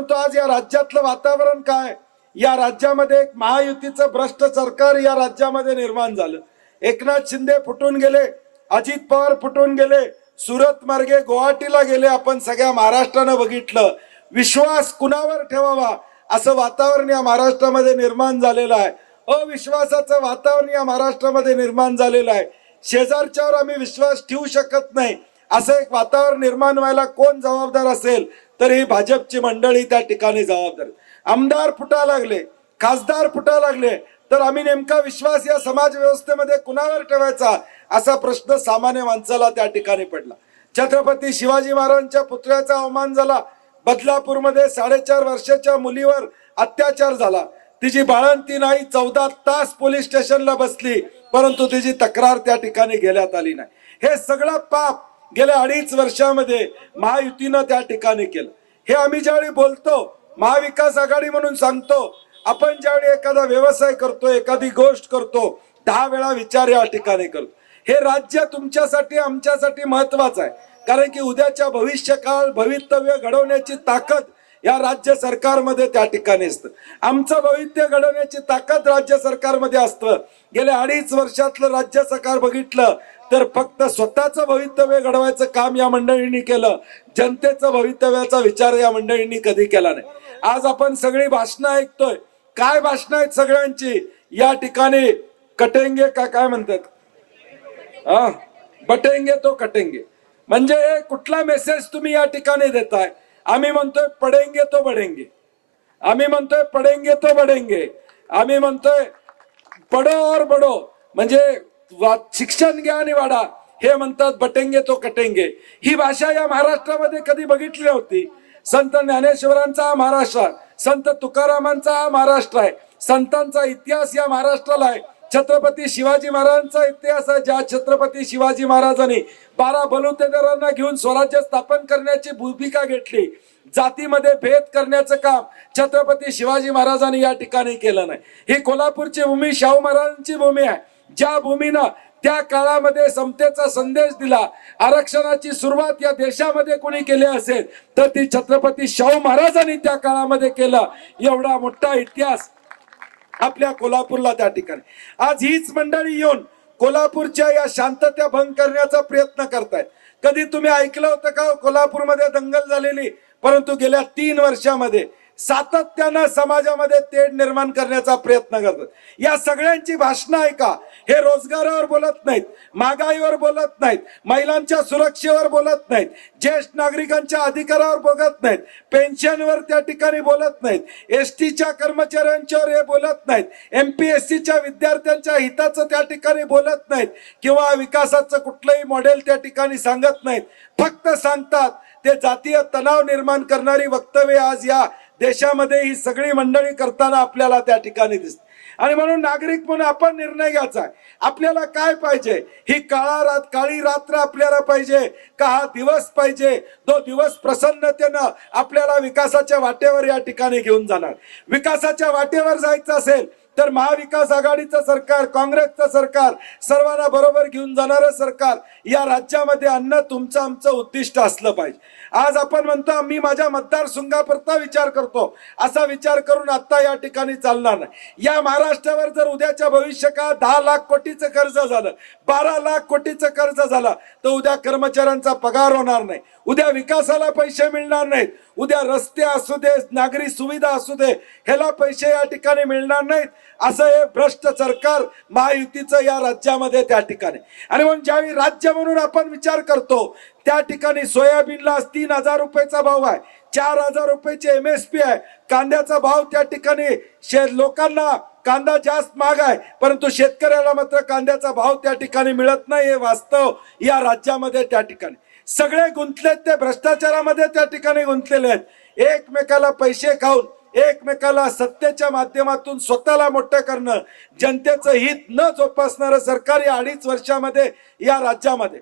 परंतु आज या राज्यातलं वातावरण काय? या राज्यामध्ये एक महायुतीचं भ्रष्ट सरकार या राज्यामध्ये निर्माण झालं. एकनाथ शिंदे फुटून गेले अजित पवार फुटून गेले सुरत मार्गे गुवाहाटीला गेले आपण सगळ्या महाराष्ट्रानं बघितलं. विश्वास कुणावर ठेवावा? असं वातावरण या महाराष्ट्रामध्ये निर्माण झालेलं आहे. अविश्वासाचं वातावरण या महाराष्ट्रामध्ये निर्माण झालेलं आहे. शेजारच्यावर आम्ही विश्वास ठेवू शकत नाही. असं एक वातावरण निर्माण व्हायला कोण जबाबदार असेल तर ही भाजपची मंडळी त्या ठिकाणी जबाबदार आमदार फुटा लागले खासदार फुटा लागले तर आम्ही नेमका विश्वास या समाज व्यवस्थेमध्ये कुणावर ठेवायचा असा प्रश्न सामान्य माणसाला त्या ठिकाणी पडला. छत्रपती शिवाजी महाराजांच्या पुतळ्याचा अवमान झाला बदलापूरमध्ये साडेचार वर्षाच्या मुलीवर अत्याचार झाला. तिची बाळंती नाही चौदा तास पोलीस स्टेशनला बसली परंतु तिची तक्रार त्या ठिकाणी घेण्यात आली नाही. हे सगळं पाप गेल्या अडीच वर्षामध्ये महायुतीनं त्या ठिकाणी केलं. हे आम्ही ज्यावेळी बोलतो महाविकास आघाडी म्हणून सांगतो आपण ज्यावेळी एखादा व्यवसाय करतो एखादी गोष्ट करतो दहा वेळा विचार या ठिकाणी करतो. हे राज्य तुमच्यासाठी आमच्यासाठी महत्वाचं आहे. कारण की उद्याच्या भविष्यकाळ भवितव्य घडवण्याची ताकद या राज्य सरकारमध्ये त्या ठिकाणी असतं. आमचं भविष्य घडवण्याची ताकद राज्य सरकारमध्ये असतं. गेल्या अडीच वर्षातलं राज्य सरकार बघितलं तर फक्त स्वतःचं भवितव्य घडवायचं काम या मंडळींनी केलं. जनतेचं भवितव्याचा विचार या मंडळींनी कधी केला नाही. आज आपण सगळी भाषणं ऐकतोय. काय भाषणं आहेत सगळ्यांची? या ठिकाणी कटेंगे का काय म्हणतात? हा बटेंगे तो कटेंगे. म्हणजे कुठला मेसेज तुम्ही या ठिकाणी देताय? आम्ही म्हणतोय पडेंगे तो बडेंगे. आम्ही म्हणतोय पडेंगे तो बडेंगे. आम्ही म्हणतोय पडो और बडो. म्हणजे शिक्षण घ्या आणि वाढा हे म्हणतात बटेंगे तो कटेंगे. ही भाषा या महाराष्ट्रामध्ये कधी बघितली नव्हती. संत ज्ञानेश्वरांचा हा महाराष्ट्र संत तुकारामांचा हा महाराष्ट्र आहे. संतांचा इतिहास या महाराष्ट्राला आहे. छत्रपती शिवाजी महाराजांचा इतिहास आहे. ज्या छत्रपती शिवाजी महाराजांनी बारा बलुतेदारांना घेऊन स्वराज्य स्थापन करण्याची भूमिका घेतली. जातीमध्ये भेद करण्याचं काम छत्रपती शिवाजी महाराजांनी या ठिकाणी केलं नाही. ही कोल्हापूरची भूमी शाहू महाराजांची भूमी आहे. ज्या भूमीनं त्या काळामध्ये समतेचा संदेश दिला आरक्षणाची सुरुवात या देशामध्ये कोणी केली असेल तर ती छत्रपती शाहू महाराजांनी त्या काळामध्ये केलं. एवढा मोठा इतिहास आपल्या कोल्हापूरला त्या ठिकाणी. आज हीच मंडळी येऊन कोल्हापूरच्या या शांतता भंग करण्याचा प्रयत्न करतायत. कधी तुम्ही ऐकलं होतं का? कोल्हापूरमध्ये दंगल झालेली परंतु गेल्या तीन वर्षामध्ये सातत्यानं समाजामध्ये तेढ निर्माण करण्याचा प्रयत्न करतात. या सगळ्यांची भाषणं ऐका. हे रोजगारावर बोलत नाहीत महागाईवर बोलत नाहीत महिलांच्या सुरक्षेवर बोलत नाहीत ज्येष्ठ नागरिकांच्या अधिकारावर बघत नाहीत पेन्शनवर त्या ठिकाणी बोलत नाहीत एस टीच्या कर्मचाऱ्यांच्यावर हे बोलत नाहीत एमपीएससीच्या विद्यार्थ्यांच्या हिताचं त्या ठिकाणी बोलत नाहीत किंवा विकासाचं कुठलंही मॉडेल त्या ठिकाणी सांगत नाहीत. फक्त सांगतात ते जातीय तणाव निर्माण करणारी वक्तव्य आज या देशामध्ये ही सगळी मंडळी करताना आपल्याला त्या ठिकाणी दिसते. आणि म्हणून नागरिक म्हणून आपण निर्णय घ्यायचा आहे. आपल्याला काय पाहिजे? ही काळा रात काळी रात्र आपल्याला पाहिजे का हा दिवस पाहिजे? तो दिवस प्रसन्नतेनं आपल्याला विकासाच्या वाटेवर या ठिकाणी घेऊन जाणार. विकासाच्या वाटेवर जायचं असेल तर महाविकास आघाडीचं सरकार काँग्रेसचं सरकार सर्वांना बरोबर घेऊन जाणारं सरकार या राज्यामध्ये अन्न तुमचं आमचं उद्दिष्ट असलं पाहिजे. आज आपण म्हणतो मी माझ्या मतदारसंघापुरता विचार करतो. असा विचार करून आता या ठिकाणी चालणार नाही. या महाराष्ट्रावर जर उद्याच्या भविष्यकाळात दहा लाख कोटीचं कर्ज झालं बारा लाख कोटीचं कर्ज झालं तर उद्या कर्मचाऱ्यांचा पगार होणार नाही. उद्या विकासाला पैसे मिळणार नाहीत. उद्या रस्ते असू दे नागरी सुविधा असू दे ह्याला पैसे या ठिकाणी मिळणार नाहीत असं हे भ्रष्ट सरकार महायुतीचं या राज्यामध्ये त्या ठिकाणी. आणि म्हणून ज्यावेळी राज्य म्हणून आपण विचार करतो त्या ठिकाणी सोयाबीनला तीन हजार रुपयाचा भाव आहे चार हजार रुपयाची एम एस पी आहे कांद्याचा भाव त्या ठिकाणी शे लोकांना कांदा जास्त महाग आहे परंतु शेतकऱ्याला मात्र कांद्याचा भाव त्या ठिकाणी मिळत नाही हे वास्तव या राज्यामध्ये त्या ठिकाणी. सगळे गुंतलेत ते भ्रष्टाचारामध्ये त्या ठिकाणी गुंतलेले आहेत. एकमेकाला पैसे खाऊन एकमेकाला सत्तेच्या माध्यमातून स्वतःला मोठं करणं जनतेचं हित न जोपासणारं सरकार या अडीच वर्षामध्ये या राज्यामध्ये.